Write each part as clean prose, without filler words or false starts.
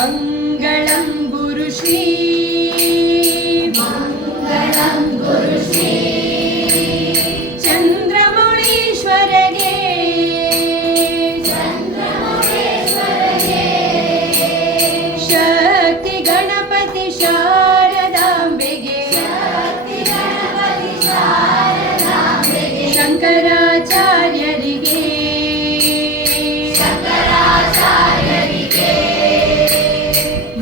ಮಂಗಳಂ ಗುರುಶ್ರೀ ಮಂಗಳಂ ಗುರುಶ್ರೀ ಚಂದ್ರಮೌಳೀಶ್ವರಗೆ ಚಂದ್ರಮೌಳೀಶ್ವರಗೆ ಶಕ್ತಿ ಗಣಪತಿ ಶಾರದಾಂಬೆಗೆ ಶಕ್ತಿ ಗಣಪತಿ ಶಾರದಾಂಬೆಗೆ ಶಂಕರಾಚಾರ್ಯರಿಗೆ ಶಂಕರಾಚಾರ್ಯರಿಗೆ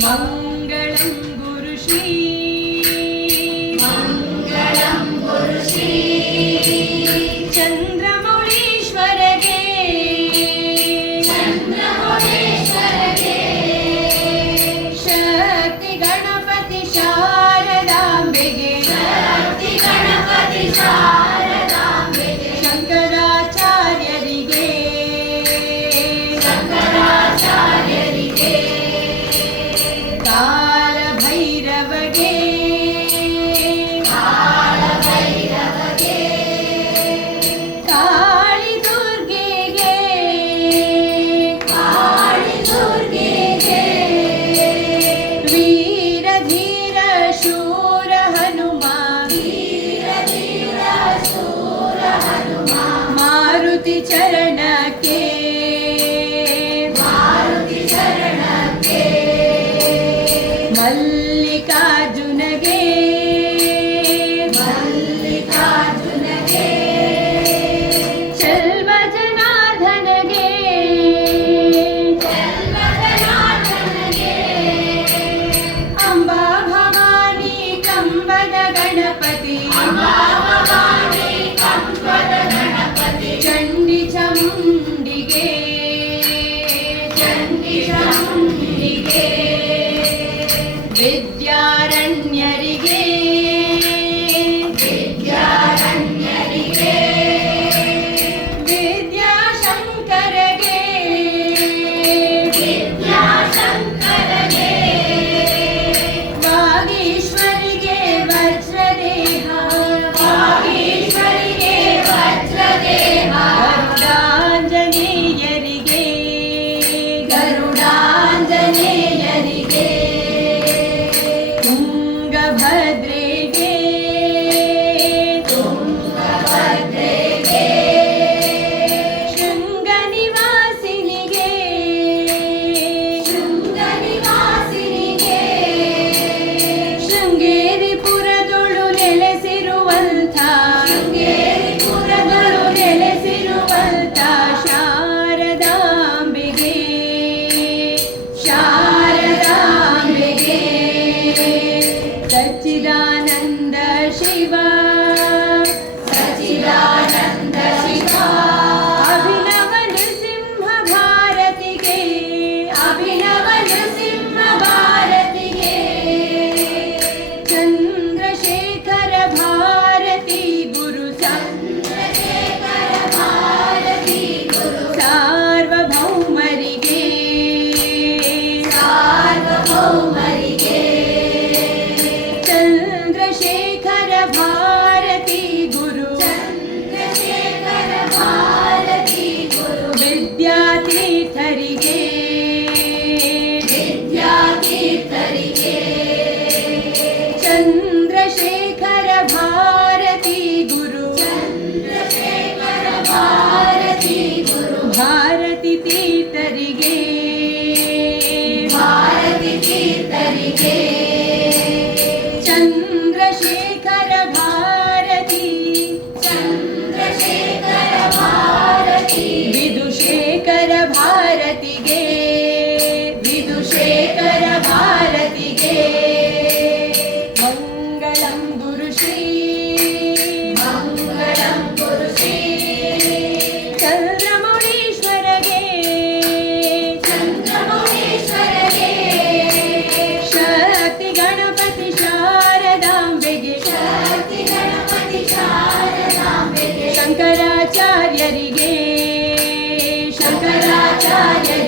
ಮಂಗಳಂ ಗುರುಶ್ರೀ ಮಂಗಳಂ ಗುರುಶ್ರೀ ಚಂದ್ರಮೌಳೀಶ್ವರಗೆ ಚಂದ್ರಮೌಳೀಶ್ವರಗೆ ಶಕ್ತಿ ಗಣಪತಿ ಶಾರದಾಂಬೆಗೆ ಶಕ್ತಿ ಗಣಪತಿ ಶಾರದಾಂಬೆಗೆ ಶಂಕರಾಚಾರ್ಯರಿಗೆ ಶಂಕರಾಚಾರ್ಯರಿಗೆ ಕಾಲಭೈರವಗೆ ಕಾಲಭೈರವಗೆ ಕಾಳಿ ದುರ್ಗೆಗೆ ಕಾಳಿ ದುರ್ಗೆಗೆ ವೀರ ಧೀರ ಶೂರ ಹನುಮ ವೀರ ಧೀರ ಶೂರ ಹನುಮ ಮಾರುತಿ ಚರಣಕ್ಕೆ ಮಾರುತಿ ಶರಣಕ್ಕೆ ಮಲ್ಲಿಕಾರ್ಜುನಗೆ ಮಲ್ಲಿಕಾರ್ಜುನಗೆ ಚೆಲ್ವ ಜನಾರ್ದನಗೆ ಜನ್ಮಜನಾರ್ದನಗೆ ಅಂಬಾ ಭವಾನಿ ಕಂಬದ ಗಣಪತಿ ಅಂಬಾ ಭವಾನಿ ಕಂಬದ ಗಣಪತಿ ಚಂಡಿ ಚಾಮುಂಡಿಗೆ ಚಂಡಿ ಚಾಮುಂಡಿಗೆ ವಿದ್ಯಾರಣ್ಯರಿಗೆ ವಿದ್ಯಾರಣ್ಯರಿಗೆ ವಿದ್ಯಾಶಂಕರಗೆ ವಿದ್ಯಾಶಂಕರಗೆ ವಾಗೀಶ್ವರಿಗೆ ವಜ್ರದೇಹ ವಾಗೀಶ್ವರಿಗೆ ವಜ್ರದೇಹ ಗರುಡಾಂಜನೇಯರಿಗೆ ಗರುಡಾಂಜನೇಯರಿಗೆ ತುಂಗಭದ್ರೆಗೆ ತುಂಗಭದ್ರೆಗೆ ಶೃಂಗನಿವಾಸಿನಿಗೆ ಶೃಂಗನಿವಾಸಿನಿಗೆ ಶೃಂಗೇರಿಪುರದೊಳು ನೆಲೆಸಿರುವಂಥ ಶೃಂಗೇರಿಪುರದೊಳು ನೆಲೆಸಿರುವಂಥ ಶಾರದಾಂಬೆಗೆ ಶಾರದಾಂಬೆಗೆ ಸಚ್ಚಿದಾನಂದ ಶಿವ ಸಚ್ಚಿದಾನಂದ ಶಿವ ಅಭಿನವ ನೃಸಿಂಹ ಭಾರತಿಗೆ ಅಭಿನವ ನೃಸಿಂಹ ಭಾರತಿಗೆ ಚಂದ್ರಶೇಖರ ಭಾರತಿ ಗುರು ಚಂದ್ರಶೇಖರ ಭಾರತಿ ಗುರು ಸಾರ್ವಭೌಮರಿಗೆ ಸಾರ್ವಭೌಮರಿಗೆ ಚಂದ್ರಶೇಖರ ಭಾರತಿ ಗುರು ಚಂದ್ರಶೇಖರ ಭಾರತಿ ಗುರು ವಿದ್ಯಾತೀರ್ಥರಿಗೆ ವಿದ್ಯಾತೀರ್ಥರಿಗೆ ಚಂದ್ರಶೇಖರ ಭಾರತಿ ಗುರು ಚಂದ್ರಶೇಖರ ಭಾರತಿ ಗುರು ಭಾರತಿ ತೀರ್ಥರಿಗೆ ಭಾರತಿ ತೀರ್ಥರಿಗೆ ಚಂದ್ರಶೇಖರ ಭಾರತಿ ಚಂದ್ರಶೇಖರ ಭಾರತಿ ವಿದುಶೇಖರ ಭಾರತಿಗೆ ವಿದುಶೇಖರ ಭಾರತಿಗೆ ಮಂಗಳಂ ಗುರುಶ್ರೀ ಮಂಗಳಂ ಗುರುಶ್ರೀ ಚಂದ್ರಮೌಳೀಶ್ವರಗೆ ಚಂದ್ರಮೌಳೀಶ್ವರಗೆ ಶಕ್ತಿ ಗಣಪತಿ ಶಾರದಾಂಬೆಗೆ ಶಕ್ತಿ ಗಣಪತಿ ಶಾರದಾಂಬೆಗೆ ಶಂಕರಾಚಾರ್ಯರಿಗೆ ಶಂಕರಾಚಾರ್ಯರಿಗೆ